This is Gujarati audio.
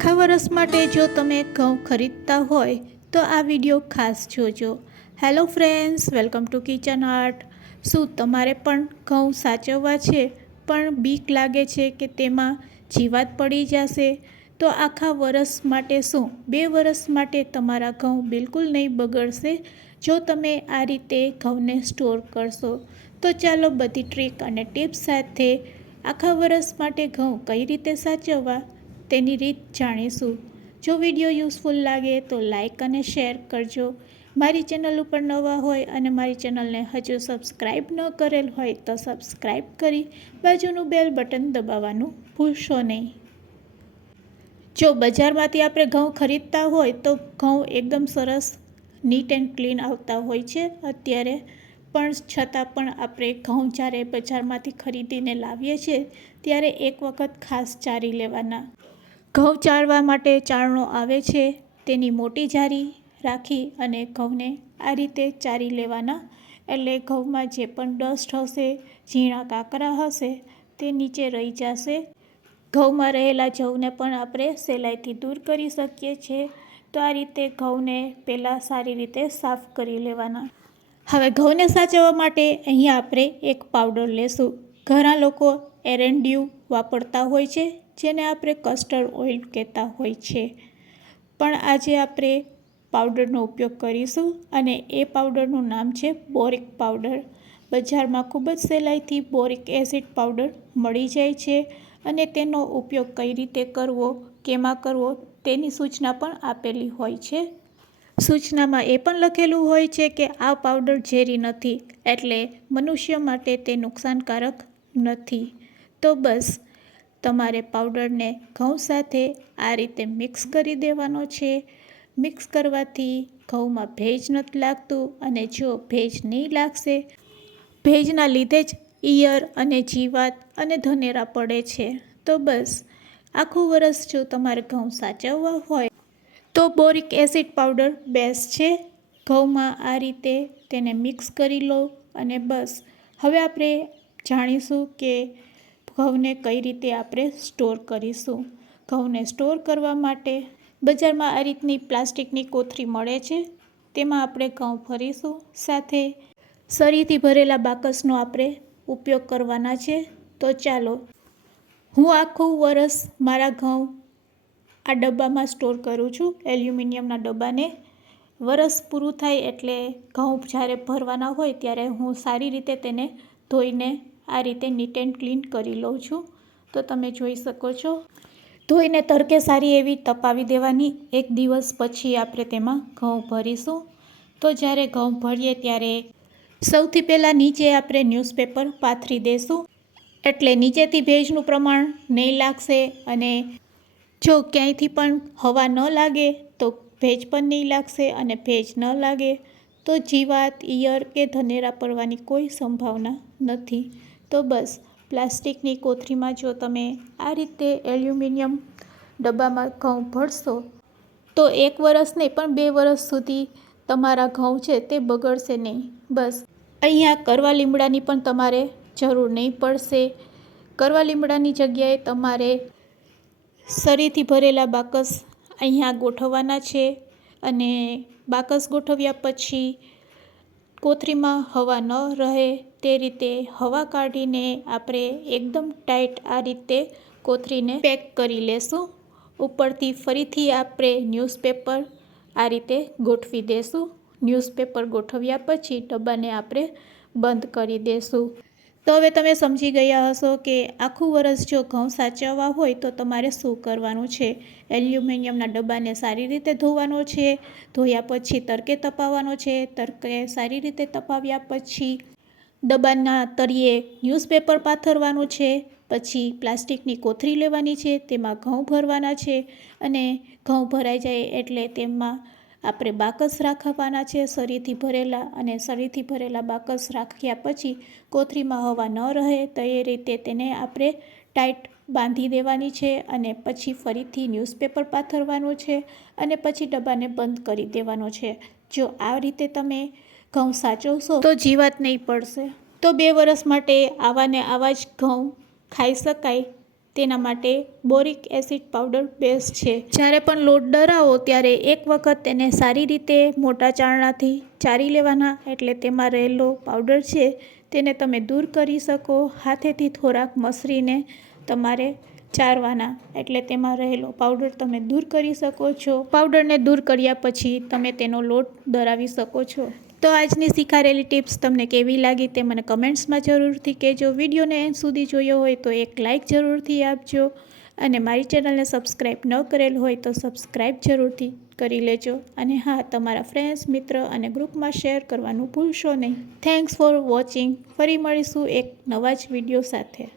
આખા વર્ષ માટે જો તમે ઘઉં ખરીદતા હોય તો આ વિડીયો ખાસ જોજો। Hello friends, welcome to kitchen art. શું તમારે પણ ઘઉં સાચવવા છે પણ બીક લાગે છે કે તેમાં જીવાત પડી જશે? તો આખા વર્ષ માટે શું 2 વર્ષ માટે તમારા ઘઉં બિલકુલ નહીં બગડશે જો તમે આ રીતે ઘઉંને સ્ટોર કરશો। તો ચાલો બધી ટ્રીક અને ટિપ્સ સાથે આખા વર્ષ માટે ઘઉં કઈ રીતે સાચવવા તેની રીત જાણીશું। જો વિડીયો યુઝફુલ લાગે તો લાઈક અને શેર કરજો। મારી ચેનલ ઉપર નવા હોય અને મારી ચેનલને હજુ સબસ્ક્રાઈબ ન કરેલ હોય તો સબસ્ક્રાઈબ કરી બાજુનું બેલ બટન દબાવવાનું ભૂલશો નહીં। જો બજારમાંથી આપણે ઘઉં ખરીદતા હોય તો ઘઉં એકદમ સરસ નીટ એન્ડ ક્લીન આવતા હોય છે અત્યારે, પણ છતાં પણ આપણે ઘઉં જ્યારે બજારમાંથી ખરીદીને લાવીએ છીએ ત્યારે એક વખત ખાસ ચારી લેવાના। ઘઉં ચાળવા માટે ચાળણો આવે છે, તેની મોટી જારી રાખી અને ઘઉંને આ રીતે ચારી લેવાના, એટલે ઘઉંમાં જે પણ ડસ્ટ હશે, ઝીણા કાંકરા હશે તે નીચે રહી જશે। ઘઉંમાં રહેલા જવને પણ આપણે સહેલાઈથી દૂર કરી શકીએ છીએ। તો આ રીતે ઘઉંને પહેલાં સારી રીતે સાફ કરી લેવાના। હવે ઘઉંને સાચવવા માટે અહીંયા આપણે એક પાવડર લેશું। ઘણા લોકો એરંડિયું વાપરતા હોય છે, જેને આપણે કસ્ટર્ડ ઓઇલ કહેતા હોય છે, પણ આજે આપણે પાવડરનો ઉપયોગ કરીશું અને એ પાવડરનું નામ છે બોરિક પાવડર। બજારમાં ખૂબ જ સહેલાઈથી બોરિક એસિડ પાવડર મળી જાય છે અને તેનો ઉપયોગ કઈ રીતે કરવો, કેમાં કરવો તેની સૂચના પણ આપેલી હોય છે। સૂચનામાં એ પણ લખેલું હોય છે કે આ પાવડર ઝેરી નથી, એટલે મનુષ્ય માટે તે નુકસાનકારક નથી। તો બસ તમારે પાવડરને ઘઉં સાથે આ રીતે મિક્સ કરી દેવાનો છે। મિક્સ કરવાથી ઘઉંમાં ભેજ નથી લાગતું, અને જો ભેજ નહીં લાગશે, ભેજના લીધે જ ઈયળ અને જીવાત અને ધનેરા પડે છે। તો બસ આખું વર્ષ જો તમારે ઘઉં સાચવવા હોય તો બોરિક એસિડ પાવડર બેસ્ટ છે। ઘઉંમાં આ રીતે તેને મિક્સ કરી લો અને બસ હવે આપણે જાણીશું કે ઘઉંને કઈ રીતે આપણે સ્ટોર કરીશું। ઘઉંને સ્ટોર કરવા માટે બજારમાં આ રીતની પ્લાસ્ટિકની કોથળી મળે છે, તેમાં આપણે ઘઉં ભરીશું। સાથે સરીથી ભરેલા બાકસનો આપણે ઉપયોગ કરવાના છે। તો ચાલો, હું આખું વર્ષ મારા ઘઉં આ ડબ્બામાં સ્ટોર કરું છું, એલ્યુમિનિયમના ડબ્બાને। વરસ પૂરું થાય એટલે ઘઉં જ્યારે ભરવાના હોય ત્યારે હું સારી રીતે તેને ધોઈને આ રીતે નીટ એન્ડ ક્લીન કરી લઉં છું। તો તમે જોઈ શકો છો, ધોઈને તડકે સારી એવી તપાવી દેવાની। 1 દિવસ પછી આપણે તેમાં ઘઉં ભરીશું। તો જ્યારે ઘઉં ભરીએ ત્યારે સૌથી પહેલાં નીચે આપણે ન્યૂઝપેપર પાથરી દઈશું, એટલે નીચેથી ભેજનું પ્રમાણ નહીં લાગશે, અને જો ક્યાંયથી પણ હવા ન લાગે તો ભેજ પણ નહીં લાગશે, અને ભેજ ન લાગે તો જીવાત, ઈયળ કે ધનેરા પડવાની કોઈ સંભાવના નથી। તો બસ પ્લાસ્ટિકની કોથળીમાં જો તમે આ રીતે એલ્યુમિનિયમ ડબ્બામાં ઘઉં ભરશો તો 1 વર્ષ નહીં પણ 2 વર્ષ સુધી તમારા ઘઉં છે તે બગડશે નહીં। બસ અહીંયા કરવા લીમડાની પણ તમારે જરૂર નહીં પડશે। કરવા લીમડાની જગ્યાએ તમારે સરીથી ભરેલા બાકસ અહીંયા ગોઠવવાના છે, અને બાકસ ગોઠવ્યા પછી કોથળીમાં હવા ન રહે તે રીતે હવા કાઢીને આપણે એકદમ ટાઈટ આ રીતે કોથળીને પેક કરી લેશું। ઉપરથી ફરીથી આપણે ન્યૂઝપેપર આ રીતે ગોઠવી દેશું। ન્યૂઝપેપર ગોઠવ્યા પછી ડબ્બાને આપણે બંધ કરી દેશું। તો હવે તમે સમજી ગયા હશો કે આખું વર્ષ જો ઘઉં સાચવવા હોય તો તમારે શું કરવાનું છે। એલ્યુમિનિયમના ડબ્બાને સારી રીતે ધોવાનો છે, ધોયા પછી તડકે તપાવવાનો છે, તડકે સારી રીતે તપાવ્યા પછી ડબ્બાના તળિયે ન્યૂઝપેપર પાથરવાનું છે, પછી પ્લાસ્ટિકની કોથળી લેવાની છે, તેમાં ઘઉં ભરવાના છે, અને ઘઉં ભરાઈ જાય એટલે તેમાં આપણે બાકસ રાખવાના છે સરીથી ભરેલા, અને સરીથી ભરેલા બાકસ રાખ્યા પછી કોથળીમાં હવા ન રહે તો એ રીતે તેને આપણે ટાઈટ બાંધી દેવાની છે, અને પછી ફરીથી ન્યૂઝપેપર પાથરવાનું છે, અને પછી ડબ્બાને બંધ કરી દેવાનો છે। જો આ રીતે તમે ઘઉં સાચવશો તો જીવાત નહીં પડશે। તો 2 વર્ષ માટે આવા ને આવા જ ઘઉં ખાઈ શકાય। તેના માટે બોરિક એસિડ પાવડર બેસ્ટ છે. જ્યારે પણ લોટ દળાવો ત્યારે એક વખત તેને સારી રીતે મોટા ચાળણાથી ચારી લેવાના, એટલે તેમાં રહેલો પાવડર છે તેને તમે દૂર કરી શકો. હાથેથી થોડાક મસળીને તમારે ચારવાના, એટલે તેમાં રહેલો પાવડર તમે દૂર કરી શકો છો. પાવડરને દૂર કર્યા પછી તમે તેનો લોટ દળાવી શકો છો. તો આજની શીખારેલી ટિપ્સ તમને કેવી લાગી તે મને કમેન્ટ્સમાં જરૂરથી કહેજો. વિડીયોને એન્ડ સુધી જોયો હોય તો એક લાઇક જરૂરથી આપજો, અને મારી ચેનલને સબસ્ક્રાઈબ ન કરેલ હોય તો સબસ્ક્રાઈબ જરૂરથી કરી લેજો. અને હા, તમારા ફ્રેન્ડ્સ, મિત્ર અને ગ્રુપમાં શેર કરવાનું ભૂલશો નહીં. Thanks for watching. ફરી મળીશું એક નવા જ વિડીયો સાથે.